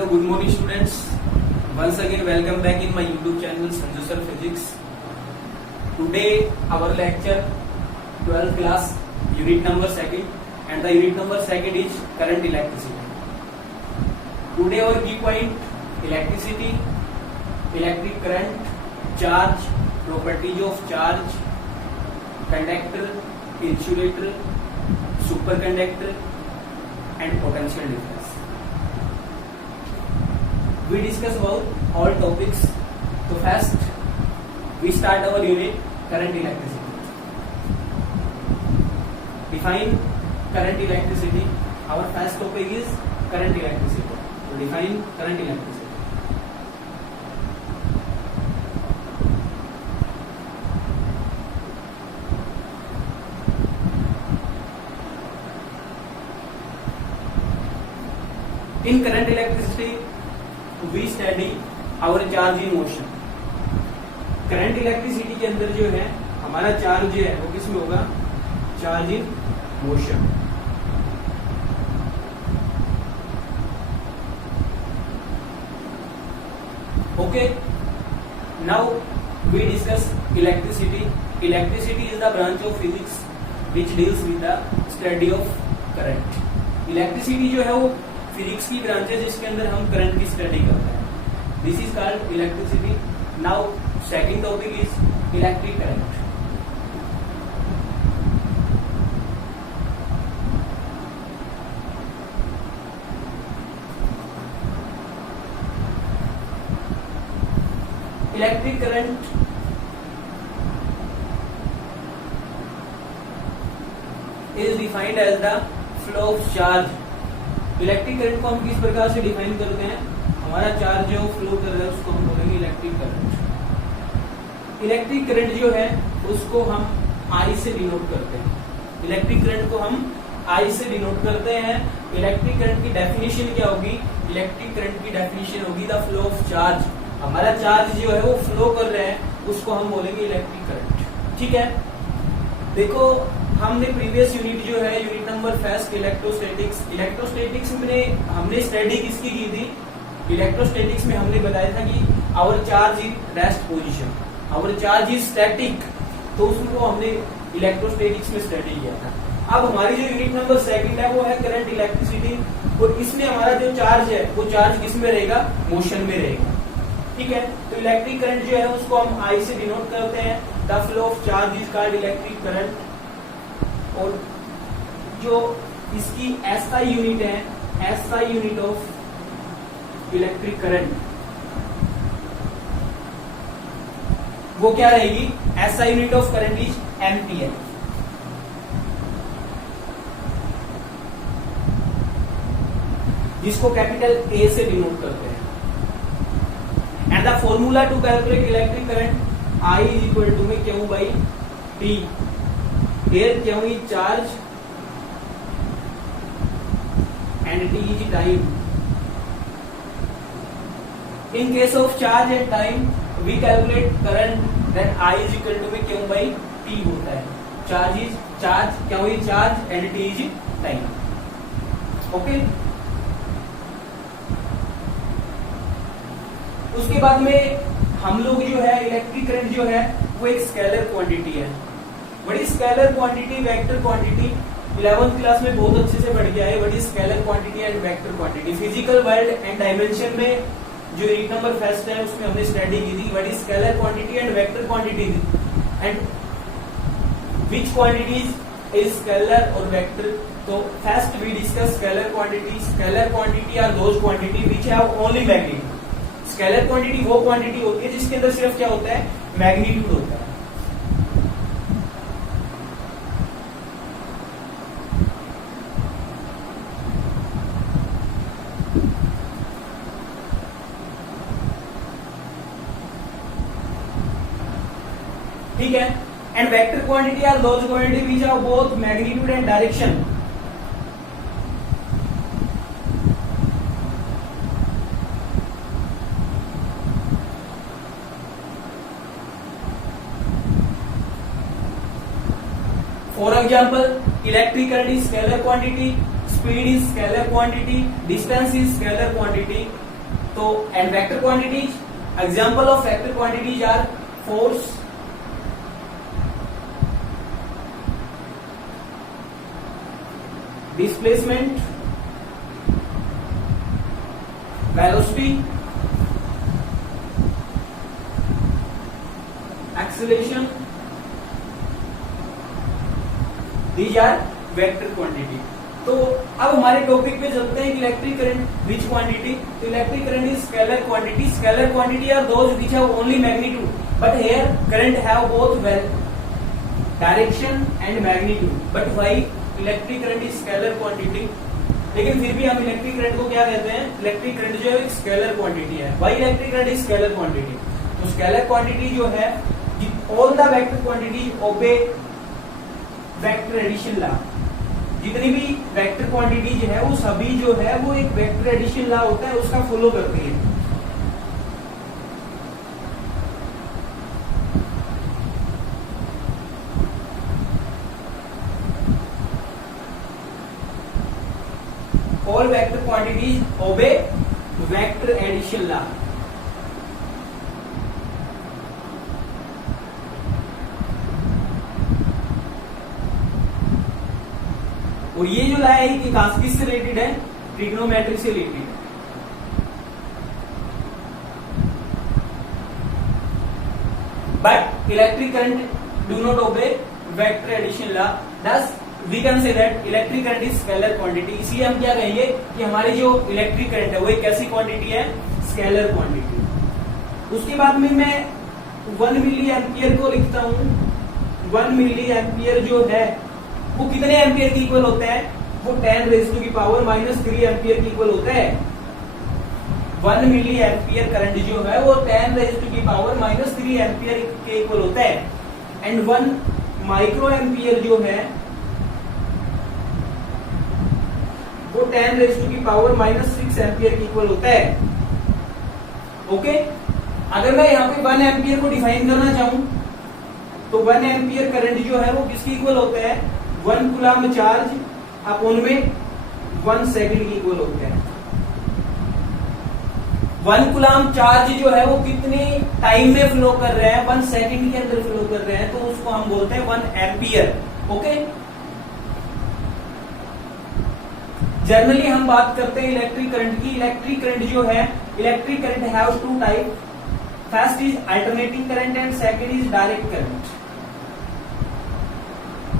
Hello, good morning students. Once again welcome back in my YouTube channel Sanju Sir Physics. Today our lecture 12th class unit number 2nd and the unit number 2nd is current electricity. Today our key point electricity, electric current, charge, properties of charge, conductor, insulator, superconductor and potential difference. We discuss about all topics. So first we start our unit current electricity. Define current electricity. Our first topic is current electricity. So define current electricity. In current electricity we study our charge in motion. Current electricity के अंदर जो है हमारा charge जो है वो किसमें होगा? Charge in motion. Okay, now we discuss electricity. Electricity is the branch of physics which deals with the study of current. Electricity जो है वो फिजिक्स की ब्रांच है जिसके अंदर हम करंट की स्टडी करते हैं. This is called electricity. Now second topic is electric current. Electric current is defined as the flow of charge. Electric current को हम किस प्रकार से डिफाइन करते हैं? हमारा चार्ज जो फ्लो कर रहा है उसको हम बोलेंगे इलेक्ट्रिक करंट. इलेक्ट्रिक करंट जो है उसको हम आई से डिनोट करते हैं. इलेक्ट्रिक करंट को हम आई से डिनोट करते हैं. इलेक्ट्रिक करंट की डेफिनेशन क्या होगी? इलेक्ट्रिक करंट की डेफिनेशन होगी द फ्लो ऑफ चार्ज. हमारा चार्ज जो है वो फ्लो कर रहे हैं उसको हम बोलेंगे इलेक्ट्रिक करंट. ठीक है, देखो हमने प्रीवियस यूनिट जो है unit number first electrostatics. Electrostatics में हमने स्टडी किसकी की थी? इलेक्ट्रोस्टैटिक्स में हमने बताया था कि our charge in rest position, our charge is static. तो उसको हमने इलेक्ट्रोस्टैटिक्स में स्टडी किया था. अब हमारी जो यूनिट नंबर सेकंड है वो है करंट इलेक्ट्रिसिटी. और इसमें हमारा जो चार्ज है वो चार्ज किस में रहेगा? मोशन में रहेगा. ठीक है, तो इलेक्ट्रिक करंट जो है उसको हम आई से डिनोट करते हैं. The flow of charge is called electric current. और जो इसकी एसआई यूनिट है, SI unit of electric current वो क्या रहेगी? SI unit of current is ampere. जिसको कैपिटल ए से डिनोट करते हैं. And the formula to calculate electric current I is equal to में Q by T. Here Q is charge and T is time. In case of charge and time, we calculate current. Then I is equal to में Q by T होता है. Charge is charge, Q is charge and T is time. Okay. उसके बाद में हम लोग जो है इलेक्ट्रिक करंट जो है वो एक स्केलर क्वांटिटी है. बड़ी scalar quantity, vector quantity 11th class में बहुत अच्छे से पढ़ गया है. बड़ी scalar quantity and vector quantity physical world and dimension में जो यूनिट नंबर फर्स्ट है उसमें हमने स्टडी की थी. बड़ी scalar quantity and vector quantity and which quantities is scalar और वेक्टर. तो first we discuss scalar quantity. Scalar quantity are those quantity which have only magnitude. Scalar quantity वो quantity होती है जिसके अंदर सिर्फ क्या होता है? मैग्नीट्यूड होता है. ठीक है, and vector quantity are those quantity which have both magnitude and direction. For example, electric current is scalar quantity, speed is scalar quantity, distance is scalar quantity, तो and vector quantities, example of vector quantities are force, displacement, velocity, acceleration, these are vector quantity. तो अब हमारे topic पे चलते हैं electric current which quantity. तो electric current is scalar quantity. Scalar quantity are those which have only magnitude, but here current have both direction and magnitude, but why electric current is scalar quantity. लेकिन फिर भी हम electric current को क्या कहते हैं, electric current जो है स्केलर क्वांटिटी है। Why electric current is scalar quantity, तो स्केलर क्वांटिटी जो है all the vector quantities obey vector addition law. जितनी भी वेक्टर क्वांटिटीज है वो सभी जो है वो एक वेक्टर एडिशन लॉ होता है उसका फॉलो करती है। All vector quantities obey vector addition law। और ये जो ला है कि किससे रिलेटेड है, ट्रिग्नोमेट्री से रिलेटेड है। But electric current do not obey vector addition law, thus we can say that electric current is scalar quantity। इसलिए हम क्या कहेंगे कि हमारी जो इलेक्ट्रिक करंट है वो एक कैसी क्वांटिटी है, स्केलर क्वांटिटी। उसके बाद में मैं 1 मिली एम्पियर को लिखता हूं। 1 मिली एम्पियर जो है वो कितने एम्पियर की इक्वल होता है, वो 10⁻³ एम्पियर की इक्वल होता है। 1 मिली एम्पियर करंट जो है वो 10⁻³ एम्पियर के इक्वल होता है। एंड 1 माइक्रो एम्पियर जो है वो 10⁻⁻6 एम्पियर की इक्वल होता है। ओके, अगर मैं यहाँ पे 1 एम्पियर को डिफाइन करना चाहूं तो 1 एम्पियर करंट जो है वो किसकी इक्वल होता है, 1 कूलम चार्ज अपॉन में 1 सेकंड की इक्वल होता है। 1 कूलम चार्ज जो है वो कितने टाइम में फ्लो कर रहे हैं, 1 सेकंड के अंदर फ्लो कर रहे हैं, तो उसको हम बोलते हैं 1 एम्पियर। ओके, जनरली हम बात करते हैं इलेक्ट्रिक करंट की। इलेक्ट्रिक करंट जो है, electric current have 2 type, first is alternating current and second is direct current.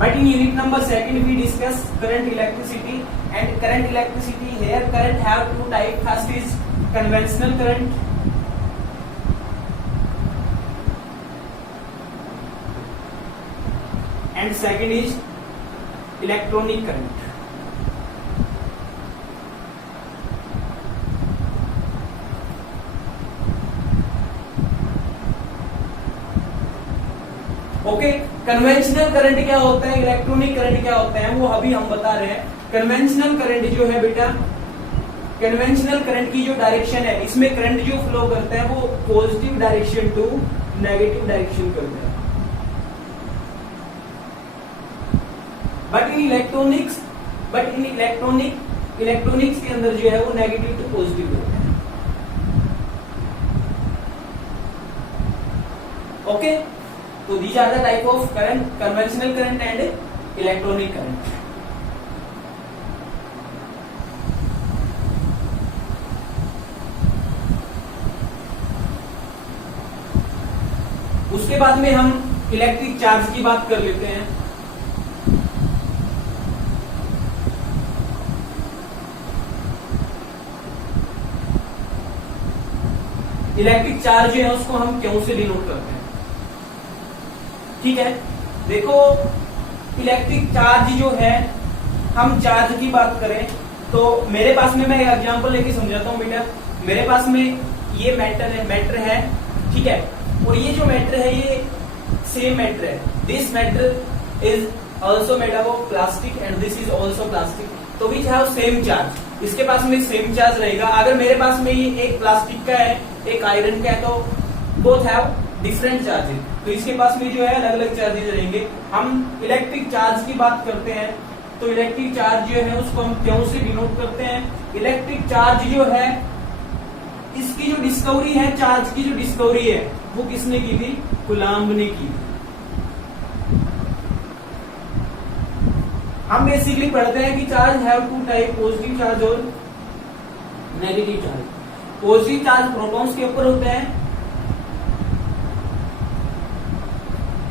But in unit number 2 we discuss current electricity, and current electricity here current have 2 type. First is conventional current and second is electronic current। Okay, conventional current क्या होता है, electronic current क्या होता है, वो अभी हम बता रहे हैं। कन्वेंशनल करंट जो है बेटा, कन्वेंशनल करंट की जो डायरेक्शन है, इसमें करंट जो फ्लो करता है वो positive direction to negative direction करता है। बट इन इलेक्ट्रॉनिक्स के अंदर जो है वो नेगेटिव टू पॉजिटिव होता है। ओके, तो these are the type of current, conventional current and electronic current। उसके बाद में हम इलेक्ट्रिक चार्ज की बात कर लेते हैं। इलेक्ट्रिक चार्ज जो है उसको हम क्यों से डिनोट करते हैं, ठीक है। देखो, इलेक्ट्रिक चार्ज जो है, हम चार्ज की बात करें तो मेरे पास में, मैं एक एग्जांपल लेके समझाता हूँ बेटा। मेरे पास में ये मैटर है, ठीक है, और ये जो मैटर है ये सेम मैटर है। This matter is also made up of plastic and this is also plastic, तो विच हैव सेम चार्ज। इसके पास में सेम चार्ज रहेगा। अगर मेरे पास में ये एक प्लास्टिक का है, एक आयरन का है, तो बोथ हैव डिफरेंट चार्जेस, तो इसके पास में जो है अलग अलग चार्जेस रहेंगे। हम इलेक्ट्रिक चार्ज की बात करते हैं तो इलेक्ट्रिक चार्ज जो है उसको हम क्यों से डिनोट करते हैं। इलेक्ट्रिक चार्ज जो है इसकी जो डिस्कवरी है, चार्ज की जो डिस्कवरी है, वो किसने की थी? कूलाम्ब ने की थी। हम बेसिकली पढ़ते हैं कि charge have two type, positive charge और negative charge. Positive charge protons के ऊपर होता है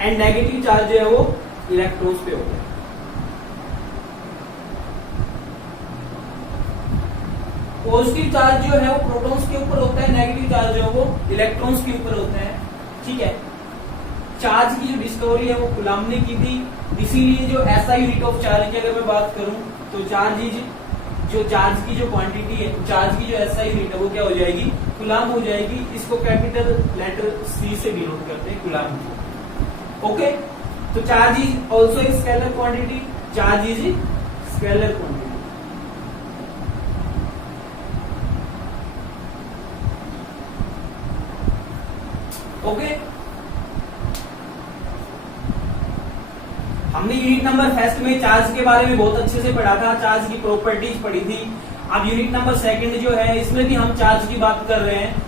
एंड नेगेटिव चार्ज जो है वो इलेक्ट्रॉन्स पे होता है। पॉजिटिव चार्ज जो है वो प्रोटॉन्स के ऊपर होता है, नेगेटिव चार्ज जो है वो इलेक्ट्रॉन्स के ऊपर होता है। ठीक है, चार्ज की जो डिस्कवरी है वो कूलाम्ब ने की थी, इसीलिए जो SI यूनिट ऑफ चार्ज की अगर मैं बात करूं तो चार्ज की जो क्वांटिटी है, चार्ज की जो SI यूनिट है वो क्या हो जाएगी? कूलाम्ब हो जाएगी। इसको कैपिटल लेटर C से डिनोट करते हैं, कूलाम्ब। ओके, तो charge is also a scalar quantity, charge is scalar quantity. Okay, हमने यूनिट नंबर फर्स्ट में चार्ज के बारे में बहुत अच्छे से पढ़ा था, चार्ज की प्रॉपर्टीज पढ़ी थी। अब यूनिट नंबर सेकंड जो है, इसमें भी हम चार्ज की बात कर रहे हैं।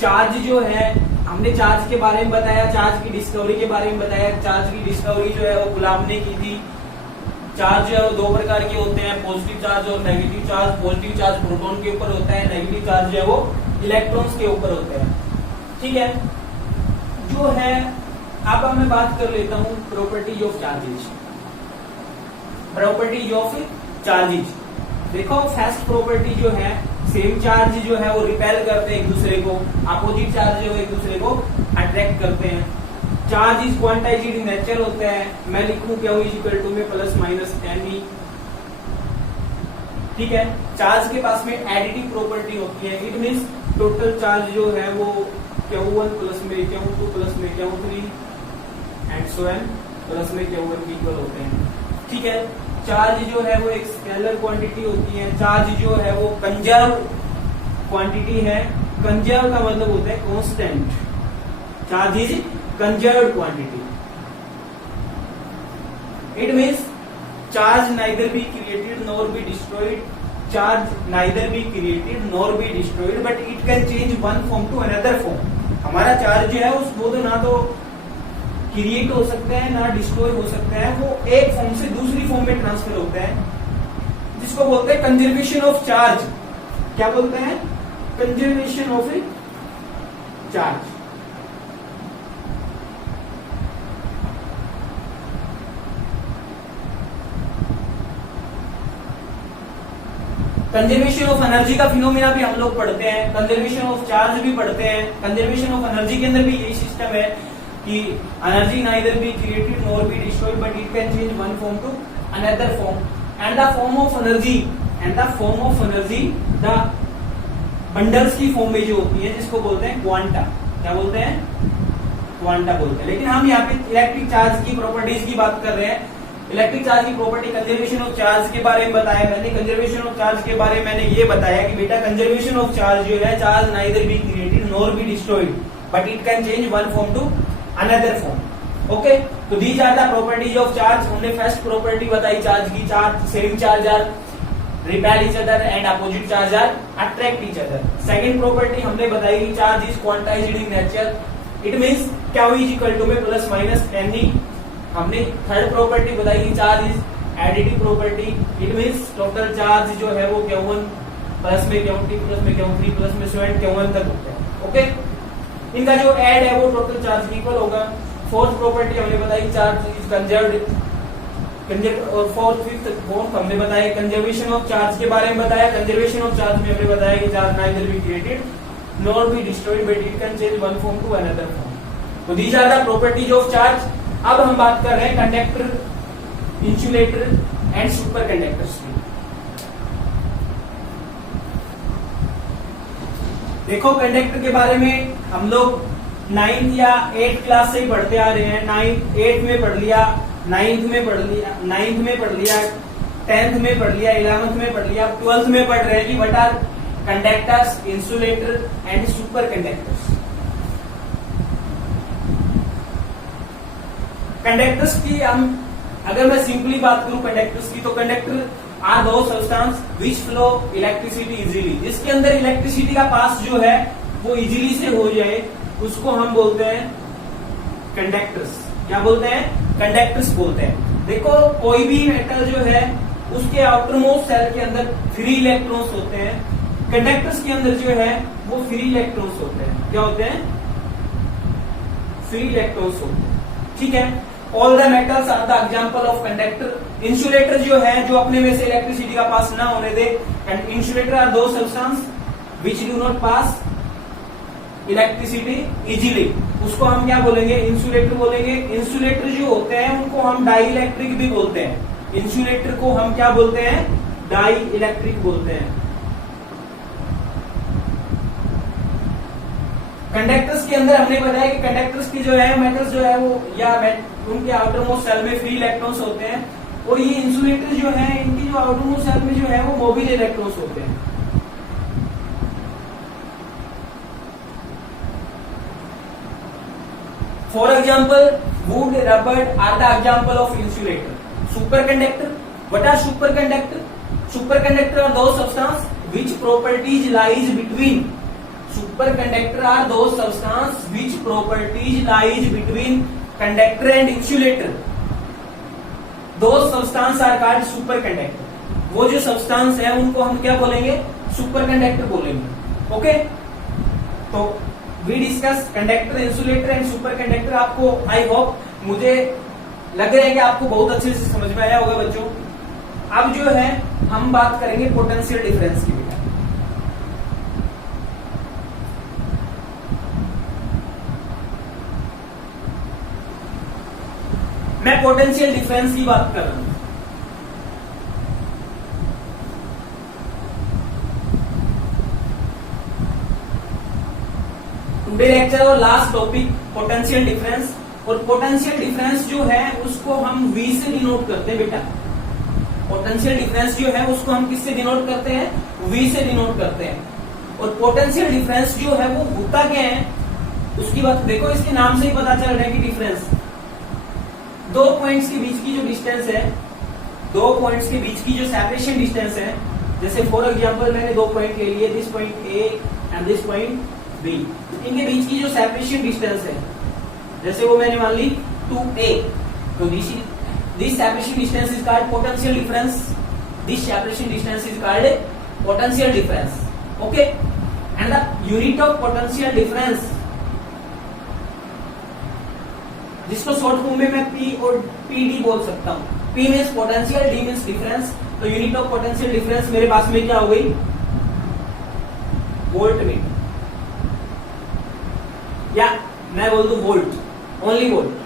चार्ज जो है, हमने चार्ज के बारे में बताया, चार्ज की डिस्कवरी के बारे में बताया। चार्ज की डिस्कवरी जो है वो कूलाम्ब ने की थी। चार्ज जो है वो दो प्रकार के होते हैं, पॉजिटिव चार्ज और negative charge. Positive charge proton के ऊपर होता है, नेगेटिव चार्ज जो है वो इलेक्ट्रॉन्स के ऊपर होता है। ठीक है, जो है अब मैं बात कर लेता हूं properties of charges. Properties of charges, देखो फर्स्ट प्रॉपर्टी जो है, सेम चार्ज जो है वो रिपेल करते हैं एक दूसरे को, अपोजिट चार्ज जो है एक दूसरे को अट्रैक्ट करते हैं। Charge is quantized in nature होता है, मैं लिखूं क्या इज इक्वल टू में प्लस माइनस NE। ठीक है, चार्ज के पास में एडिटिव प्रॉपर्टी होती है, इट मींस टोटल चार्ज जो है वो Q1 प्लस में Q2 प्लस में Q3 and so on plus में Q1 इक्वल होते हैं। ठीक है, चार्ज जो है वो एक स्केलर क्वांटिटी होती है। चार्ज जो है वो कंजर्व क्वांटिटी है। कंजर्व का मतलब होता है constant. Charge is conserve quantity, it means charge neither be created nor be destroyed. Charge neither be created nor be destroyed but it can change one form to another form. हमारा charge जो है वो तो ना तो create हो सकता है ना डिस्ट्रॉय हो सकता है, वो एक फॉर्म से दूसरी फॉर्म में ट्रांसफर होता है, जिसको बोलते हैं कंजर्वेशन ऑफ चार्ज। क्या बोलते हैं? Conservation of charge. Conservation of energy का फिनोमिना भी हम लोग पढ़ते हैं, कंजर्वेशन ऑफ चार्ज भी पढ़ते हैं। कंजर्वेशन ऑफ एनर्जी के अंदर भी यही सिस्टम है कि energy neither be created nor be destroyed but it can change one form to another form. And the form of energy the bundles की फॉर्म में जो होती है, जिसको बोलते हैं क्वांटा। क्या बोलते हैं? क्वांटा बोलते हैं। लेकिन हम यहाँ पे इलेक्ट्रिक चार्ज की प्रॉपर्टीज की बात कर रहे हैं। इलेक्ट्रिक चार्ज की प्रॉपर्टी, कंजर्वेशन ऑफ चार्ज के बारे में बताया मैंने। कंजर्वेशन ऑफ चार्ज के बारे में मैंने ये बताया कि बेटा कंजर्वेशन ऑफ चार्ज जो है, charge neither be created nor be destroyed but it can change one form to another form. Okay, तो these are the properties of charge. हमने फर्स्ट प्रॉपर्टी बताई चार्ज की, charge same charge are repel each other and opposite charge are attract each other. Second property हमने बताई कि charge is quantized in nature, it means Q is equal to में plus minus NE। हमने third property बताई कि charge is additive property, it means total charge जो है वो Q1 प्लस में Q2 प्लस में Q3 प्लस में Q1 तक होता है। ओके, इनका जो ऐड है वो टोटल चार्ज की इक्वल होगा। फोर्थ प्रॉपर्टी हमने बताई चार्ज इज कंजर्व्ड। और फोर्थ हमने बताया कंजर्वेशन ऑफ चार्ज के बारे में बताया। कंजर्वेशन ऑफ चार्ज में हमने बताया कि charge neither be created nor be destroyed but it can change one form to another form. तो these are the properties of charge. अब हम बात कर रहे हैं conductor, insulator and super conductors की। देखो कंडक्टर के बारे में हम लोग 9th या 8th क्लास से ही पढ़ते आ रहे हैं। 8th में पढ़ लिया, 9th में पढ़ लिया, 9th में पढ़ लिया, 10th में पढ़ लिया, 11th में पढ़ लिया, 12th में पढ़ रहे हैं कि what are conductors, insulator and super conductors. Conductors की हम अगर मैं सिंपली बात करूं कंडक्टर्स की, तो conductor are those substance which flow electricity easily, जिसके अंदर इलेक्ट्रिसिटी का पास जो है वो इजीली से हो जाए, उसको हम बोलते हैं कंडक्टर्स। क्या बोलते हैं? कंडक्टर्स बोलते हैं। देखो कोई भी मेटल जो है उसके आउटरमोस्ट सेल के अंदर फ्री इलेक्ट्रॉन्स होते हैं, कंडक्टर्स के अंदर जो है वो फ्री इलेक्ट्रॉन्स होते हैं। क्या होते हैं? फ्री इलेक्ट्रॉन्स होते हैं। ठीक है। All the metals are the example of conductor. Insulator जो है, जो अपने में से इलेक्ट्रिसिटी का पास ना होने दे, and insulator are those substance which do not pass electricity easily, उसको हम क्या बोलेंगे? इंसुलेटर बोलेंगे। इंसुलेटर जो होते हैं उनको हम डाई इलेक्ट्रिक भी बोलते हैं। इंसुलेटर को हम क्या बोलते हैं? डाई इलेक्ट्रिक बोलते हैं। कंडक्टर्स के अंदर हमने बताया कि कंडक्टर्स की जो है मेटल्स जो है वो या उनके आउटरमोस्ट सेल में फ्री इलेक्ट्रॉन्स होते हैं, और ये इंसुलेटर जो है इनकी जो आउटरमोस्ट सेल में जो है वो मोबाइल इलेक्ट्रॉन्स होते हैं। For example wood, rubber are the example of insulator. Super conductor, what are super conductor? Super conductor are those substance which properties lies between, superconductor are those substance which properties lies between conductor and insulator. Those substance are called superconductor. वो जो substance है उनको हम क्या बोलेंगे? superconductor बोलेंगे। Okay, तो we discuss conductor, insulator and superconductor। आपको I hope, मुझे लग रहा है कि आपको बहुत अच्छे से समझ में आया होगा बच्चों। अब जो है हम बात करेंगे पोटेंशियल डिफरेंस की। मैं पोटेंशियल डिफरेंस की बात कर रहा हूं। टुडे लेक्चर और लास्ट टॉपिक पोटेंशियल डिफरेंस। और पोटेंशियल डिफरेंस जो है उसको हम V से डिनोट करते हैं बेटा। पोटेंशियल डिफरेंस जो है उसको हम किससे डिनोट करते हैं? V से डिनोट करते हैं। और पोटेंशियल डिफरेंस जो है वो होता क्या है उसकी बात देखो, इसके नाम से ही पता चल रहा है कि डिफरेंस दो पॉइंट्स के बीच की जो डिस्टेंस है, दो पॉइंट्स के बीच की जो सेपरेशन डिस्टेंस है, जैसे फॉर एग्जांपल मैंने दो पॉइंट ले लिए, this point A and this point B, इनके बीच की जो सेपरेशन डिस्टेंस है, जैसे वो मैंने मान ली 2a, तो this separation distance is called potential difference. This separation distance is called potential difference. Okay, and the unit of potential difference, जिसको शॉर्ट फॉर्म में मैं P और PD बोल सकता हूं। P means potential, D means difference. तो unit of potential difference मेरे पास में क्या हो गई? वोल्ट में, या मैं बोल दूं volt, only volt.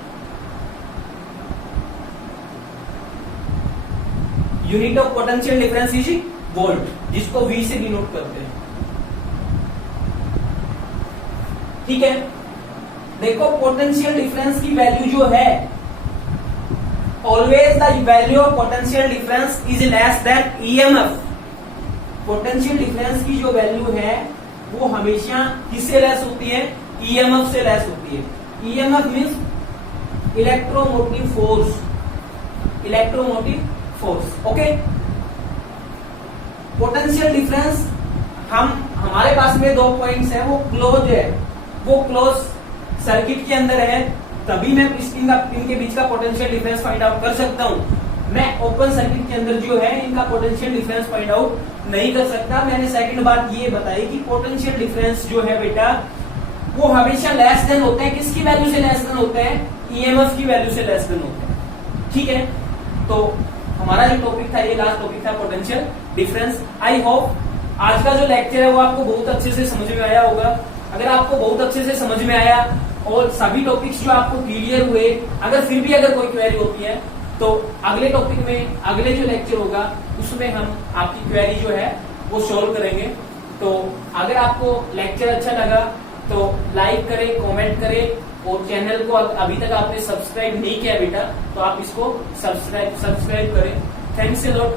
Unit of potential difference is volt, जिसको V से डिनोट करते हैं। ठीक है। देखो पोटेंशियल डिफरेंस की वैल्यू जो है, always the value of potential difference is less than EMF। Potential difference की जो वैल्यू है वो हमेशा किससे लेस होती है? EMF से लेस होती है। EMF means electromotive force, electromotive force. Okay, potential difference हमारे पास में दो पॉइंट्स है, वो क्लोज है, वो क्लोज सर्किट के अंदर है, तभी मैं इनके बीच का पोटेंशियल डिफरेंस फाइंड आउट कर सकता हूं। मैं ओपन सर्किट के अंदर जो है इनका पोटेंशियल डिफरेंस फाइंड आउट नहीं कर सकता। मैंने सेकंड बात ये बताई कि पोटेंशियल डिफरेंस जो है बेटा वो हमेशा लेस देन होते हैं। किसकी वैल्यू से लेस देन होते हैं? EMF की वैल्यू से लेस देन होते हैं। ठीक है, तो हमारा जो टॉपिक था, ये लास्ट टॉपिक था पोटेंशियल डिफरेंस। आई होप आज का जो लेक्चर है वो आपको बहुत अच्छे से समझ में आया होगा। अगर आपको बहुत अच्छे से समझ में आया और सभी टॉपिक्स जो आपको क्लियर हुए, अगर फिर भी अगर कोई क्वेरी होती है तो अगले टॉपिक में, अगले जो लेक्चर होगा उसमें हम आपकी क्वेरी जो है वो सॉल्व करेंगे। तो अगर आपको लेक्चर अच्छा लगा तो लाइक करें, कमेंट करें, और चैनल को अभी तक आपने सब्सक्राइब नहीं किया बेटा तो आप इसको सब्सक्राइब करें। Thanks a lot.